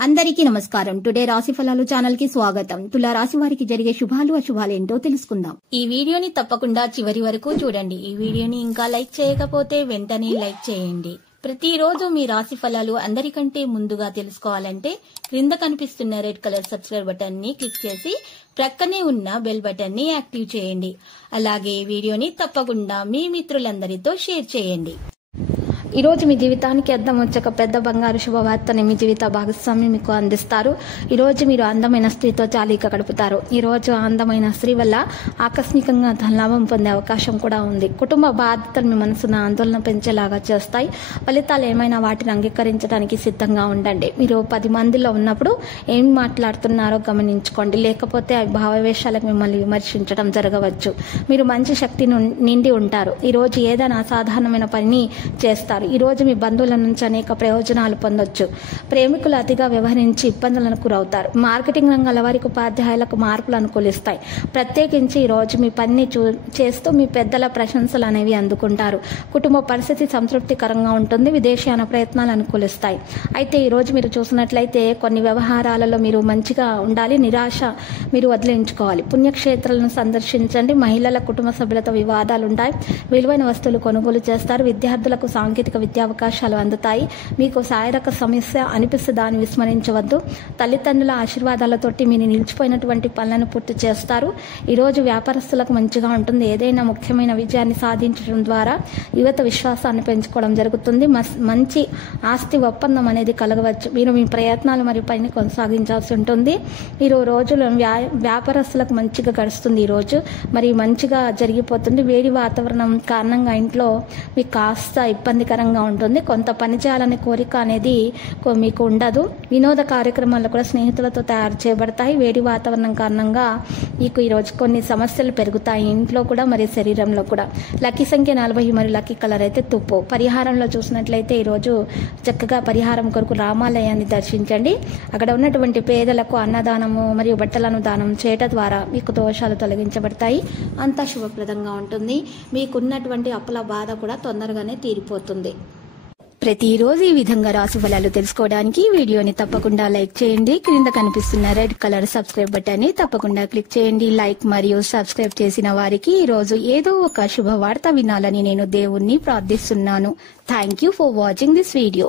అందరికీ నమస్కారం. టుడే రాశి ఫలాలు ఛానల్ కి స్వాగతం. తులా రాశి వారికి జరిగే శుభాలు అశుభాలు ఏంటో తెలుసుకుందాం. ఈ వీడియోని తప్పకుండా చివరి వరకు చూడండి. ఈ వీడియోని ఇంకా లైక్ చేయకపోతే వెంటనే లైక్ చేయండి. ప్రతిరోజు మీ రాశి ఫలాలు అందరికంటే ముందుగా తెలుసుకోవాలంటే క్రింద కనిపిస్తున్న రెడ్ కలర్ సబ్స్క్రైబ్ బటన్ ని క్లిక్ చేసి ప్రక్కనే ఉన్న బెల్ బటన్ ని యాక్టివ్ చేయండి. అలాగే వీడియోని తప్పకుండా మీ మిత్రులందరితో షేర్ చేయండి. ఈ రోజు మీ జీవితానికి అద్దం వచ్చే ఒక పెద్ద బంగారు శుభవార్తని మీ జీవిత భాగస్వామి మీకు అందిస్తారు. ఈ రోజు మీరు అందమైన స్త్రీతో చాలీక గడుపుతారు. ఈ రోజు అందమైన స్త్రీ వల్ల ఆకస్మికంగా ధనలాభం పొందే అవకాశం కూడా ఉంది. కుటుంబ బాధ్యతలు మీ మనసున ఆందోళన పెంచేలాగా చేస్తాయి. ఫలితాలు ఏమైనా వాటిని అంగీకరించడానికి సిద్ధంగా ఉండండి. మీరు 10 మందిలో ఉన్నప్పుడు ఏం మాట్లాడుతున్నారో గమనించుకోండి. లేకపోతే భావవేశాలకు మిమ్మల్ని విమర్శించడం జరగవచ్చు. మీరు మంచి శక్తి నిండి ఉంటారు. ఈ రోజు ఏదైనా అసాధారణమైన పని చేస్తారు. ఈ రోజు మీ బంధువుల నుంచి అనేక ప్రయోజనాలు పొందొచ్చు. ప్రేమికులు అతిగా వ్యవహరించి ఇబ్బందులకు గురవుతారు. మార్కెటింగ్ రంగాల వారికి ఉపాధ్యాయులకు మార్పులు అనుకూలిస్తాయి. ప్రత్యేకించి ఈ రోజు మీ పనిని చేస్తూ మీ పెద్దల ప్రశంసలు అనేవి అందుకుంటారు. కుటుంబ పరిస్థితి సంతృప్తికరంగా ఉంటుంది. విదేశీయాన ప్రయత్నాలు అనుకూలిస్తాయి. అయితే ఈ రోజు మీరు చూసినట్లయితే కొన్ని వ్యవహారాలలో మీరు మంచిగా ఉండాలి. నిరాశ మీరు వదిలించుకోవాలి. పుణ్యక్షేత్రాలను సందర్శించండి. మహిళల కుటుంబ సభ్యులతో వివాదాలు ఉంటాయి. విలువైన వస్తువులు కొనుగోలు చేస్తారు. విద్యార్థులకు సాంకేతిక విద్యా అవకాశాలు అందుతాయి. మీకు శారీరక సమస్య అనిపిస్తే దాన్ని విస్మరించవద్దు. తల్లిదండ్రుల ఆశీర్వాదాలతోటి మీరు నిలిచిపోయినటువంటి పనులను పూర్తి చేస్తారు. ఈరోజు వ్యాపారస్తులకు మంచిగా ఉంటుంది. ఏదైనా ముఖ్యమైన విజయాన్ని సాధించడం ద్వారా యువత విశ్వాసాన్ని పెంచుకోవడం జరుగుతుంది. మంచి ఆస్తి ఒప్పందం అనేది కలగవచ్చు. మీరు మీ ప్రయత్నాలు మరియు పనిని కొనసాగించాల్సి ఉంటుంది. మీరు రోజులు వ్యాపారస్తులకు మంచిగా గడుస్తుంది. ఈరోజు మరి మంచిగా జరిగిపోతుంది. వేడి వాతావరణం కారణంగా ఇంట్లో మీకు కాస్త ఇబ్బందికరంగా ఉంటుంది. కొంత పని చేయాలనే కోరిక అనేది మీకు ఉండదు. వినోద కార్యక్రమాలు కూడా స్నేహితులతో తయారు చేయబడతాయి. వేడి వాతావరణం కారణంగా మీకు ఈరోజు కొన్ని సమస్యలు పెరుగుతాయి. ఇంట్లో కూడా మరియు శరీరంలో కూడా. లక్కీ సంఖ్య 40 మరియు లక్కీ కలర్ అయితే తుప్పు. పరిహారంలో చూసినట్లయితే ఈరోజు చక్కగా పరిహారం కొరకు రామాలయాన్ని దర్శించండి. అక్కడ ఉన్నటువంటి పేదలకు అన్నదానము మరియు బట్టలను దానం చేయటం ద్వారా మీకు దోషాలు తొలగించబడతాయి. అంతా శుభప్రదంగా ఉంటుంది. మీకున్నటువంటి అప్పుల బాధ కూడా తొందరగానే తీరిపోతుంది. ప్రతిరోజు ఈ విధంగా రాశి ఫలాలు తెలుసుకోవడానికి వీడియోని తప్పకుండా లైక్ చేయండి. క్రింద కనిపిస్తున్న రెడ్ కలర్ సబ్స్క్రైబ్ బటన్ ని తప్పకుండా క్లిక్ చేయండి. లైక్ మరియు సబ్స్క్రైబ్ చేసిన వారికి ఈ రోజు ఏదో ఒక శుభవార్త వినాలని నేను దేవుణ్ణి ప్రార్థిస్తున్నాను. Thank you for watching this video.